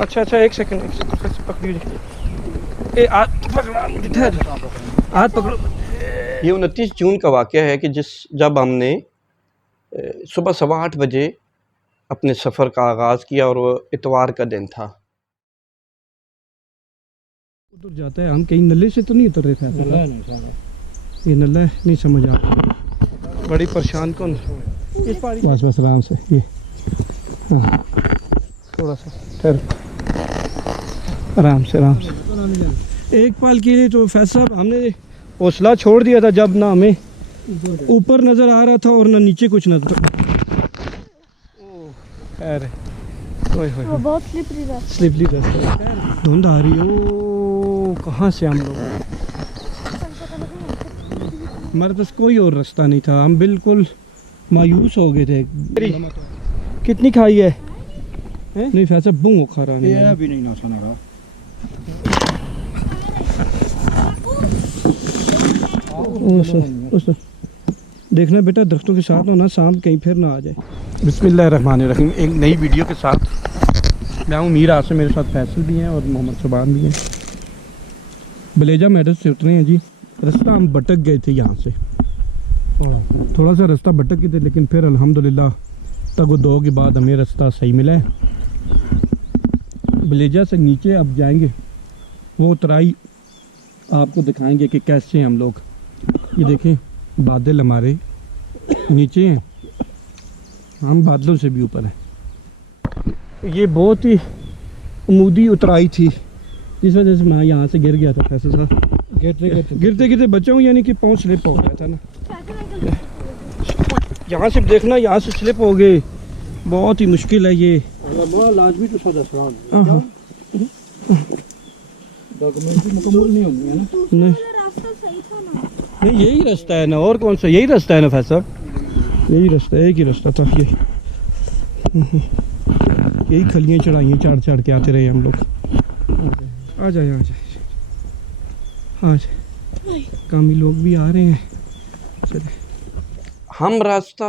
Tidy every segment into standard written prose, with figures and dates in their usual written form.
अच्छा अच्छा, एक सेकंड पकड़ लीजिए, हाथ पकड़ो। ये 29 जून का वाक़या है कि जब हमने सुबह 8:15 बजे अपने सफ़र का आगाज़ किया और वो इतवार का दिन था। उतर जाता है, हम कहीं नले से तो नहीं उतर रहे थे? ये नल्ला नहीं समझ आ रहा, बड़ी परेशान कौन। बस बस आराम से, ये हाँ थोड़ा सा ठहर, आराम से आराम से। एक पल के लिए तो फैसल साहब हमने हौसला छोड़ दिया था, जब ना हमें ऊपर नज़र आ रहा था और ना नीचे कुछ नजर। बहुत स्लिपरी रास्ता, धुंध आ रही है। ओ कहाँ से हम लोग, हमारे पास कोई और रास्ता नहीं था, हम बिल्कुल मायूस हो गए थे। कितनी खाई है? नहीं फैसा बूँ खा रहा नहीं है, अभी नहीं ना सुना रहा। देखना बेटा, दरख्तों के साथ होना, सांप कहीं फिर ना आ जाए। बिस्मिल्लाहिर्रहमानिर्रहीम। एक नई वीडियो के साथ मैं हूँ मीर आसिम, मेरे साथ फैसल भी हैं और मोहम्मद सुबान भी हैं। बलेजा मेडल से उतरे हैं जी। रास्ता हम भटक गए थे, यहाँ से थोड़ा सा रास्ता भटक गए थे, लेकिन फिर अल्हम्दुलिल्लाह तगो दो के बाद हमें रास्ता सही मिला है। बलेजा से नीचे अब जाएंगे, वो उतराई आपको दिखाएंगे कि कैसे हम लोग। ये देखें बादल हमारे नीचे हैं, हम बादलों से भी ऊपर हैं। ये बहुत ही उमूदी उतराई थी, जिस वजह से मैं यहाँ से गिर गया था। फैसल साहब गिरते गिरते बचा हूँ, यानी कि पाँव स्लिप हो गया था ना। यहाँ से देखना, यहाँ से स्लिप हो गए, बहुत ही मुश्किल है ये। लाजमी तो नहीं, यही रास्ता है ना, और कौन सा, यही रास्ता है ना फैसल, यही रास्ता, एक ही रास्ता था ये। यही खलियाँ चढ़ाइयाँ चढ़ चढ़ के आते रहे हम लोग। आ जाए आ जाए आ जाए, कामी लोग भी आ रहे हैं। चले, हम रास्ता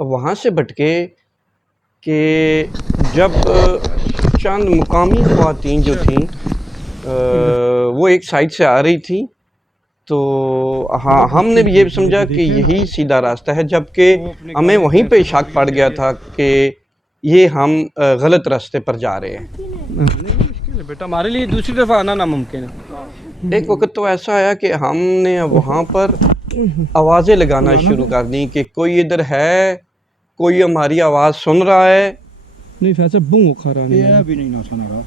वहाँ से भटके कि जब चंद मुकामी ख़वातीन जो थीं वो एक साइड से आ रही थी, तो हाँ हमने भी ये समझा कि यही सीधा रास्ता है, जबकि हमें वहीं पे शक पड़ गया था कि ये हम गलत रास्ते पर जा रहे हैं। मुश्किल है बेटा, हमारे लिए दूसरी तरफ आना नामुमकिन है। एक वक्त तो ऐसा आया कि हमने वहाँ पर आवाज़ें लगाना शुरू कर दी कि कोई इधर है, कोई हमारी आवाज़ सुन रहा है। नहीं फैसा बूँ खा रहा नहीं है, अभी नहीं ना सुन रहा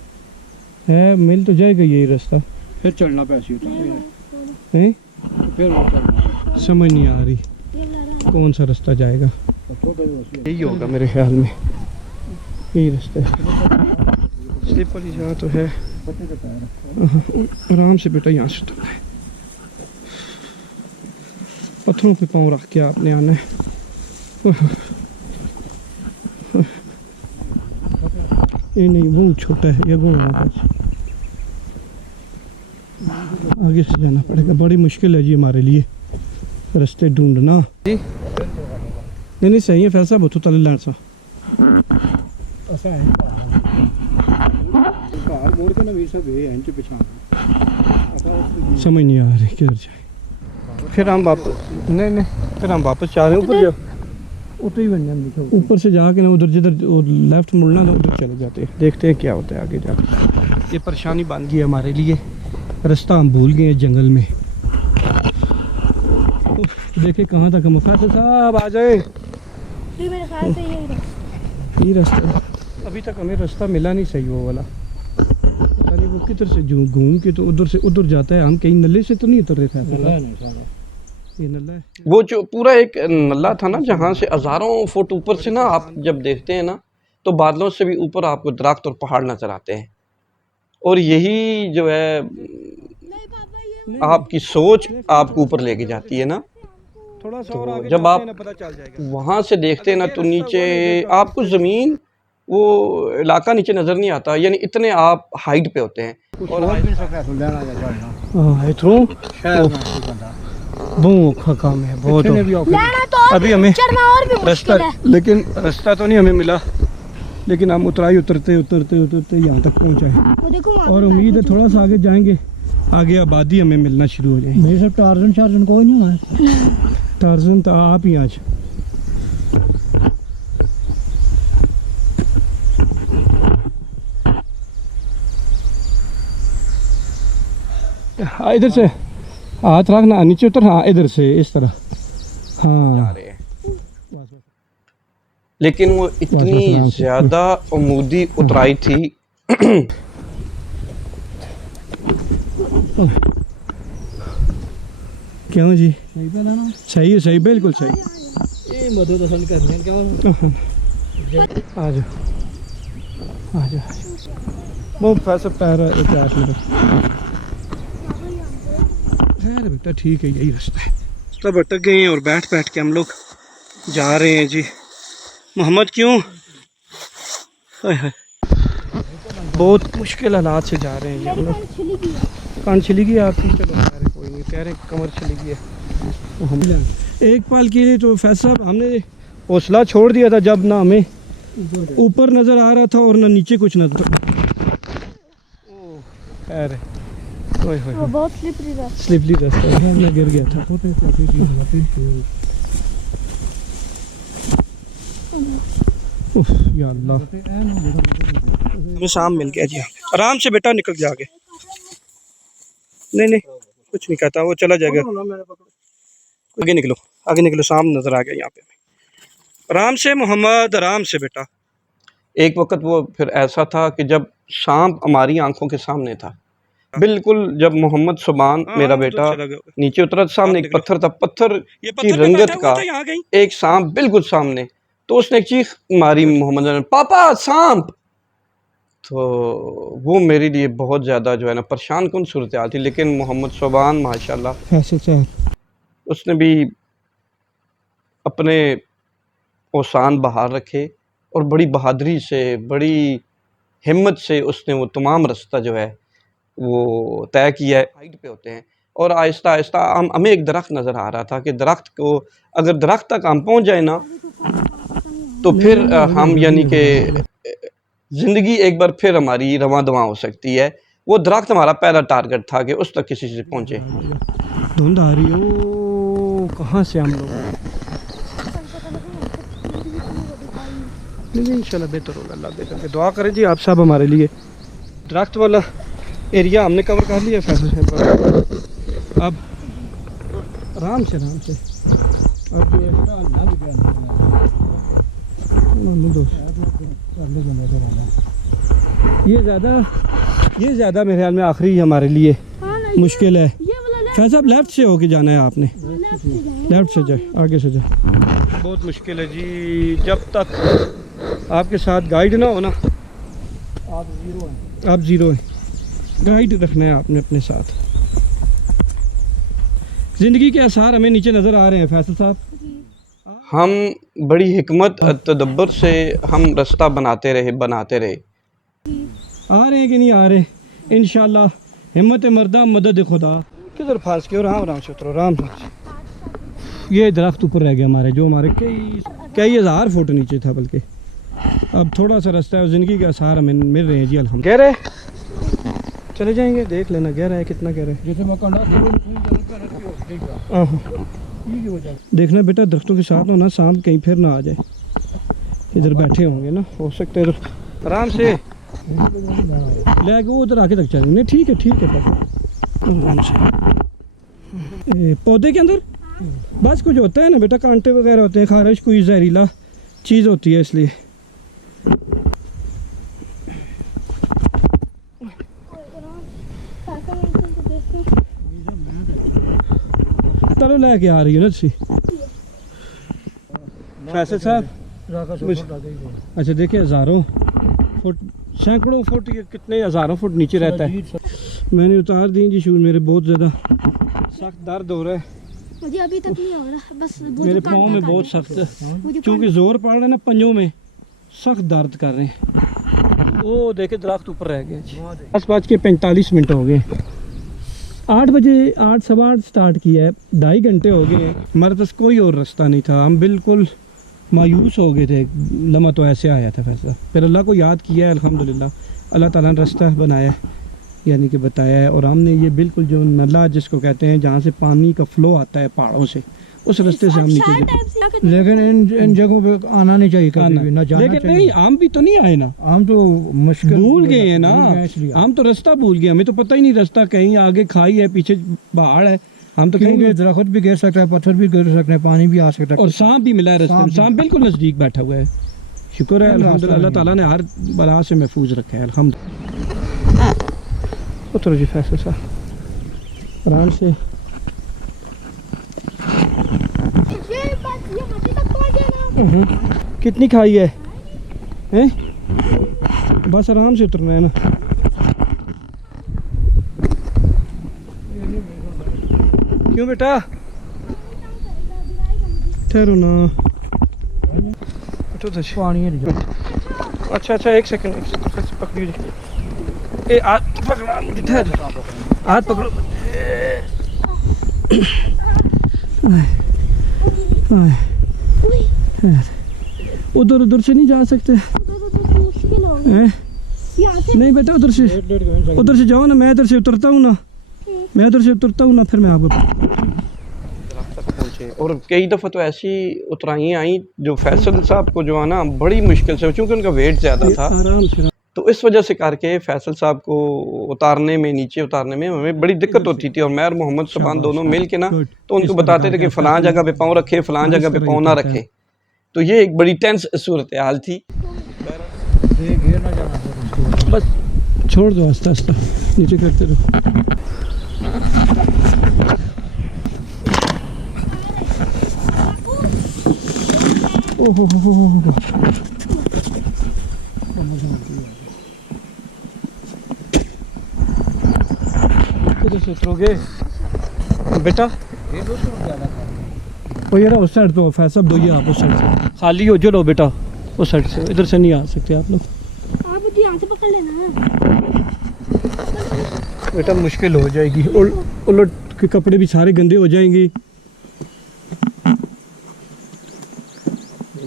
है, मिल तो जाएगा यही रास्ता, फिर चलना पैसे है, फिर समझ नहीं आ रही कौन सा रास्ता जाएगा। यही होगा मेरे ख्याल में, यही रास्ता है। स्लिप वाली जगह तो है, आराम से बेटा यहाँ से उतरना है, पत्थरों पे पाँव रख के आपने आना है। ये नहीं, वो छोटा है, ये वो आगे से जाना पड़ेगा। बड़ी मुश्किल है जी हमारे लिए रास्ते ढूंढना। नहीं सही है फैसला, बहुत तले लैंड सा ऐसा है, मोड़ के ना भी सब है समझ नहीं आ रही किधर जाए। फिर हम वापस नहीं फिर हम वापस जा रहे हैं ऊपर, जाओ उतर ही बन जाए, ऊपर से जाके ना उधर जिधर लेफ्ट मुड़ना तो उधर चले जाते हैं, देखते हैं क्या होता है आगे जाके। ये परेशानी बन गई है हमारे लिए, रास्ता हम भूल गए जंगल में। देखे कहाँ तक हम, फैसल साहब आ जाए। मेरे ख्याल से यही रास्ता, अभी तक हमें रास्ता मिला नहीं सही वो वाला, पता नहीं वो किधर से घूम के तो उधर से उधर जाता है। हम कहीं नले से तो नहीं उतर रहे थे? ये नल्ला है, वो जो पूरा एक नल्ला था ना, जहाँ से हज़ारों फुट ऊपर से ना आप जब देखते हैं ना, तो बादलों से भी ऊपर आपको दरख्त और पहाड़ नज़र आते हैं। और यही जो है आपकी सोच आपको ऊपर लेके जाती है ना। थोड़ा सा तो और आगे जब आप पता चल जाएगा। वहाँ से देखते हैं ना, तो नीचे आपको ज़मीन, वो इलाका नीचे नज़र नहीं आता, यानी इतने आप हाइट पे होते हैं। और बहुत काम है, बहुत अभी हमें रास्ता, लेकिन रास्ता तो नहीं हमें मिला। लेकिन हम उतराई उतरते उतरते उतरते यहाँ तक पहुँचाए। वो देखो वहाँ और पे उम्मीद है बैठे थोड़ा सा आगे जाएंगे, आगे आबादी हमें मिलना शुरू हो जाएगी। मेरे साथ टार्जन कोई नहीं हुआ। टार्जन तो आप ही आज। हाँ, इधर से हाथ रखना, नीचे उतर। हाँ, इधर से इस तरह। जा हाँ, रहे हैं। लेकिन वो इतनी आराम से। ज्यादा उमूदी उतराई थी। क्यों जी? सही पे लेना सही है, सही, बिल्कुल सही। ये मदद असल करने क्या आ जाओ, आ जाओ। वो पैसे पैर एक हाथ में खैर बेटा, ठीक है, यही रास्ता है। सब अटक गए हैं और बैठ बैठ के हम लोग जा रहे हैं जी। मोहम्मद क्यों? हाय हाय, बहुत मुश्किल हालात से जा रहे हैं जी हम लोग। कान छिली गई। कान छिली गई आपकी? चलो खैर कोई नहीं, कह रहे हैं कमर छिली गई है। तो हम एक पल के लिए तो फैसला साहब हमने हौसला छोड़ दिया था, जब ना हमें ऊपर नज़र आ रहा था और ना नीचे कुछ नजर। खैर है, ओए होए वो बहुत स्लिपरी था। स्लिपली रास्ता है, मैं गिर गया था। उफ, या अल्लाह, हमें शाम मिल गया जी। आराम से बेटा, निकल जा आगे। नहीं नहीं, कुछ नहीं कहता, वो चला जाएगा। आगे निकलो, आगे निकलो, शाम नजर आ गया यहाँ पे। आराम से मोहम्मद, आराम से बेटा। एक वक्त वो फिर ऐसा था कि जब सांप हमारी आंखों के सामने था, बिल्कुल। जब मोहम्मद सुबान मेरा बेटा नीचे उतरा, सामने एक पत्थर था, पत्थर ये की रंगत का यहाँ गई। एक सांप बिल्कुल सामने। तो उसने एक चीख मारी मोहम्मद ने, पापा सांप। तो वो मेरे लिए बहुत ज़्यादा जो है ना परेशान कौन सूरत हाल थी। लेकिन मोहम्मद सुबान माशाल्लाह ऐसे चल। उसने भी अपने औसान बाहर रखे और बड़ी बहादुरी से, बड़ी हिम्मत से उसने वो तमाम रास्ता जो है वो तय किया है। हाइट पे होते हैं और आहिस्ता आहिस्ता हमें एक दरख्त नज़र आ रहा था कि दरख्त को, अगर दरख्त तक हम पहुंच जाए ना, तो फिर हम यानी कि ज़िंदगी एक बार फिर हमारी रवां दवां हो सकती है। वो दरख्त हमारा पहला टारगेट था कि उस तक किसी से पहुँचे। धुंध आ रही हो, कहाँ से हम लोग? नहीं इंशाल्लाह बेहतर होगा, अल्लाह बेहतर के दुआ करें जी आप सब हमारे लिए। दरख्त वाला एरिया हमने कवर कर लिया फैसल से। अब आराम से, आराम से। अब जो ये ज़्यादा मेरे ख्याल में आखिरी हमारे लिए हाँ ना, मुश्किल है। ये वाला फैसल साहब लेफ्ट से होके जाना है आपने, लेफ्ट से जाएंगे। लेफ्ट से जाए, आगे से जाए। बहुत मुश्किल है जी, जब तक आपके साथ गाइड ना हो ना, आप ज़ीरो हैं। गाइड रखना है आपने अपने साथ। ज़िंदगी के आसार हमें नीचे नज़र आ रहे हैं फैसल साहब। हम बड़ी हिकमत तदब्बर से हम रास्ता बनाते रहे। आ रहे हैं कि नहीं आ रहे? इंशाल्लाह हिम्मत मर्दा मदद खुदा। किधर फांस के? और आराम से उतरो, आराम से। ये दरख्त ऊपर रह गया हमारे, जो हमारे कई हज़ार फुट नीचे था। बल्कि अब थोड़ा सा रास्ता है, ज़िंदगी के आसार हमें मिल रहे हैं जी अल्हम्दुलिल्लाह। गहरे चले जाएंगे, देख लेना गहरा है कितना गहरा है। जैसे मकान देखना बेटा, दरख्तों के साथ होना, सांप कहीं फिर ना आ जाए। इधर बैठे होंगे ना, हो सकता है। आराम से ले वो उधर आके तक चलेंगे। नहीं ठीक है, ठीक है आराम से। पौधे के अंदर बस कुछ होता है ना बेटा, कांटे वगैरह होते हैं, खारिश कोई जहरीला चीज़ होती है, इसलिए। चलो लेके आ रही है ना सी फैसल साहब। अच्छा देखिए, हज़ारों फुट, सैकड़ों फुट, ये कितने हज़ारों फुट नीचे रहता है। मैंने उतार दी जी शूज़, मेरे बहुत ज़्यादा सख्त दर्द हो रहा है। मुझे अभी तक नहीं हो रहा, बस वो मेरे जो पाँव में कांटा बहुत काटा। सख्त, क्योंकि जोर पड़ रहा है ना पंजों में, सख्त दर्द कर रहे हैं। वो देखे दरख्त ऊपर रह गए। 10:45 हो गए। 8 बजे, 8 सवा 8 स्टार्ट किया है, 2.5 घंटे हो गए हैं। हमारे पास कोई और रास्ता नहीं था, हम बिल्कुल मायूस हो गए थे, लम्हा तो ऐसे आया था फैसला। फिर अल्लाह को याद किया है, अल्हम्दुलिल्लाह अल्लाह ताला ने रास्ता बनाया है, यानी कि बताया है। और हमने ये बिल्कुल जो नला जिसको कहते हैं, जहाँ से पानी का फ़्लो आता है पहाड़ों से, उस रास्ते से हम नीचे गए। लेकिन इन जगहों पे आना नहीं चाहिए कभी भी, ना जाना लेकिन चाहिए। नहीं, हम भी तो नहीं आए ना, हम तो मुश्किल भूल गए हैं ना, भूल गए इसलिए। हम तो रास्ता भूल गए, हमें तो पता ही नहीं रास्ता, कहीं आगे खाई है, पीछे पहाड़ है, हम तो कहीं क्योंकि दरख्त भी गिर सकता है, पत्थर भी गिर सकते हैं, पानी भी आ सकता है। और सांप भी मिला है रास्ते में, सांप भी। सांप बिल्कुल नज़दीक बैठा हुआ है। शुक्र है अल्हम्दुलिल्लाह, अल्लाह ताला ने हर बला से महफूज रखा है अल्हम्दुलिल्लाह। उतरो जी फैसल साहब आराम से। ये बस ये मस्जिद तक पहुंचे ना। कितनी खाई है हैं? बस आराम से उतरना है ना। क्यों बेटा? ठहरो ना, उठो तो सही। पानी है। अच्छा अच्छा, एक सेकंड पकड़िए जी। ए हाथ पकड़ा मुझे, ठहर, हाथ पकड़ो। उधर उधर से नहीं जा सकते मुश्किल हो गया हैं? यहाँ से। नहीं बेटा, उधर से जाओ ना, मैं इधर से उतरता हूँ ना, मैं उधर से उतरता हूँ ना, फिर मैं आपको पहुंचे। और कई दफ़ा तो ऐसी उतराइयाँ आई जो फैसल साहब को जो है ना बड़ी मुश्किल से, चूँकि उनका वेट ज़्यादा था, आराम से। तो इस वजह से करके फैसल साहब को उतारने में, नीचे उतारने में हमें बड़ी दिक्कत होती थी। और मैं और मोहम्मद सुबान दोनों मिल के ना, गुड। तो उनको बताते थे कि फ़लाँ जगह पे पाँव रखे, फ़लाँ जगह पे पाँव ना रखे। तो ये एक बड़ी टेंस सूरत हाल थी। गिर ना जाना। बस छोड़ दो, आस्ता आस्ता नीचे करते रहो। ओहो, किधर से उतरोगे बेटा? वो ये रहा उस साइड तो फैसल दो, ये आप उस साइड से खाली हो, जो लो बेटा उस साइड से, इधर से नहीं आ सकते आप लोग। आप मुझे यहाँ से पकड़ लेना। बेटा मुश्किल हो जाएगी, उलट के कपड़े भी सारे गंदे हो जाएंगे।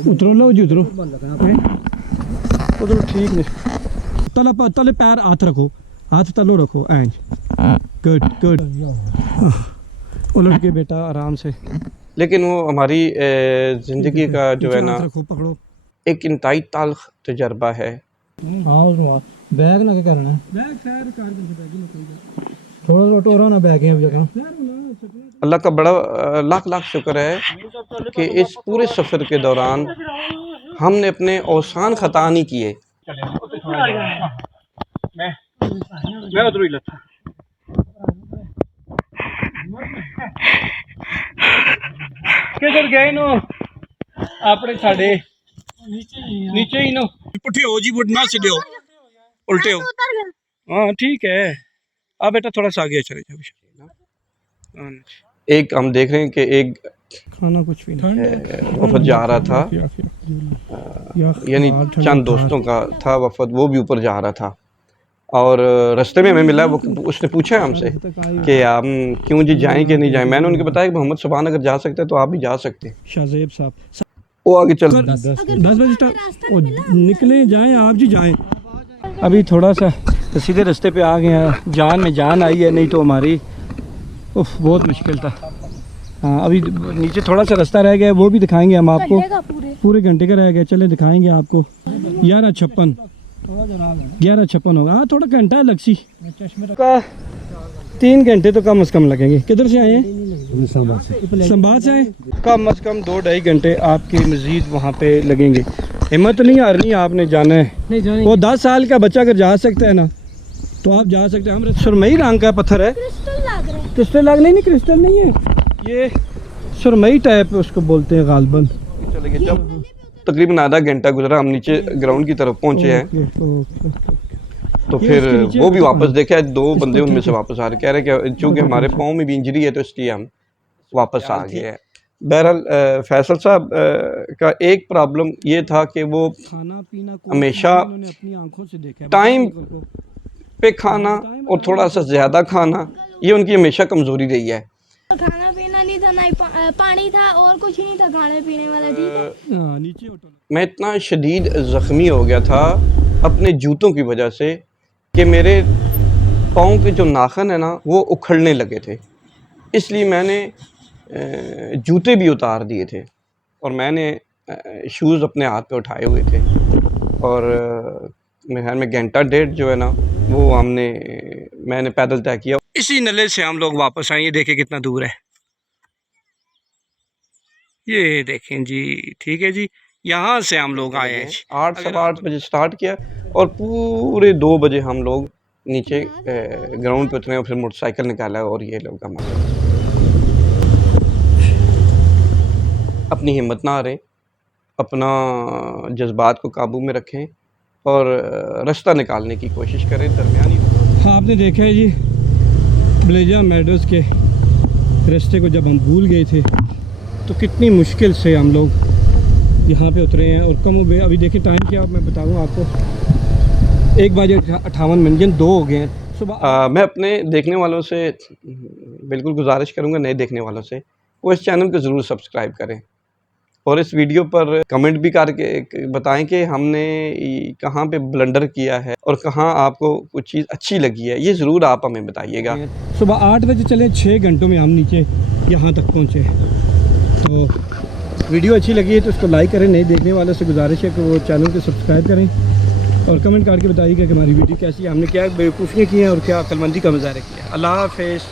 उतरो, लो जी उतरो, उतरो, ठीक नहीं। तले पैर हाथ रखो, हाथ तलो रखो, एंज गुड गुड। उलट के बेटा आराम से। लेकिन वो हमारी ज़िंदगी का जो है ना रखो, पकड़ो। एक इंतहाई ताल्ख तजर्बा है। हाँ उसमें बैग ना क्या करना है, बैग खैर कार में बैग ही ना कोई थोड़ा थोड़ा टोरा ना बैग है अब जगह। अल्लाह का बड़ा लाख लाख शुक्र है कि इस पूरे सफ़र के दौरान हमने अपने औसान ख़ता नहीं किए। मैं उधर ही लथा किधर गए नो अपने साडे नीचे ही नो पुठे हो जी, बुढ़ ना सीधे हो, उल्टे हो। हाँ ठीक है, अब बेटा थोड़ा सा आगे चले जाओ। एक हम देख रहे हैं कि एक खाना कुछ भी नहीं, वफद जा रहा था, यानी चंद दोस्तों का था वफद, वो भी ऊपर जा रहा था। और रास्ते में हमें मिला, वो उसने पूछा हमसे कि हम क्यों जी जाएं कि नहीं जाएं। मैंने उनको बताया कि मोहम्मद सुबान अगर जा सकते हैं तो आप भी जा सकते हैं। शाहजेब साहब वो आगे चल 10 बजे तक निकले, जाएं आप जी जाएं। अभी थोड़ा सा सीधे रास्ते पे आ गए हैं, जान में जान आई है, नहीं तो हमारी उफ बहुत मुश्किल था। हाँ अभी नीचे थोड़ा सा रास्ता रह गया है, वो भी दिखाएंगे हम आपको, पूरे घंटे का रह गया, चले दिखाएंगे आपको। 11:56 11:56 होगा, हाँ थोड़ा घंटा है लक्सी का, 3 घंटे तो कम से कम लगेंगे। किधर से आए हैं? संभाल से आए, कम से कम 2-2.5 घंटे आपके मजीद वहाँ पे लगेंगे। हिम्मत नहीं हारनी, आपने जाना है। वो 10 साल का बच्चा अगर जा सकता है ना तो आप जा सकते हैं। हम सुरमई रंग का पत्थर है, क्रिस्टल लाग नहीं, क्रिस्टल नहीं है ये, सुरमई टाइप उसको बोलते हैं गालबन। चले गए। जब तकरीबन आधा घंटा गुजरा, हम नीचे ग्राउंड की तरफ पहुंचे हैं, तो ये फिर इसके नीचे वो भी है, वापस देखा, 2 बंदे उनमें ठीक से है। वापस आ रहे, कह रहे कि चूँकि हमारे पाँव में भी इंजरी है तो इसलिए हम वापस आ गए हैं। बहरहाल फैसल साहब का एक प्रॉब्लम ये था कि वो खाना पीना हमेशा अपनी आंखों से देखा है, टाइम पे खाना और थोड़ा सा ज़्यादा खाना, ये उनकी हमेशा कमज़ोरी रही है। खाना पीना नहीं था ना ही पानी था और कुछ नहीं था खाने पीने वाला, ठीक है। हाँ नीचे ऑटो। मैं इतना शदीद ज़ख्मी हो गया था अपने जूतों की वजह से कि मेरे पाँव के जो नाखन है ना वो उखड़ने लगे थे, इसलिए मैंने जूते भी उतार दिए थे और मैंने शूज़ अपने हाथ पे उठाए हुए थे और मेरे ख्याल में घंटा डेढ़ जो है ना वो मैंने पैदल तय किया। इसी नले से हम लोग वापस आए। ये देखें कितना दूर है, ये देखें जी, ठीक है जी, यहाँ से हम लोग आए हैं। 8 सवा 8 बजे स्टार्ट किया और पूरे 2 बजे हम लोग नीचे ग्राउंड पे उतरे और फिर मोटरसाइकिल निकाला और ये लोग हमारे अपनी हिम्मत ना हारें, अपना जज्बात को काबू में रखें और रास्ता निकालने की कोशिश करें दरमियानी। हाँ आपने देखा है जी, ब्लेजा मेडोज़ के रास्ते को जब हम भूल गए थे तो कितनी मुश्किल से हम लोग यहाँ पे उतरे हैं। और कम अभी देखिए टाइम क्या मैं बताऊँ आपको, 1:58 यानी 2 हो गए हैं सुबह। मैं अपने देखने वालों से बिल्कुल गुजारिश करूँगा, नए देखने वालों से, वो इस चैनल को ज़रूर सब्सक्राइब करें और इस वीडियो पर कमेंट भी करके बताएं कि हमने कहाँ पे ब्लंडर किया है और कहाँ आपको कुछ चीज़ अच्छी लगी है, ये ज़रूर आप हमें बताइएगा। सुबह 8 बजे चले, 6 घंटों में हम नीचे यहाँ तक पहुँचे। तो वीडियो अच्छी लगी है तो उसको लाइक करें, नए देखने वालों से गुजारिश है कि वो चैनल को सब्सक्राइब करें और कमेंट करके बताइएगा कि हमारी वीडियो कैसी है, हमने क्या बेवकूफ़ियाँ की हैं और क्या अक्लमंदी का मुजाहरा किया। अल्लाह हाफ़िज़।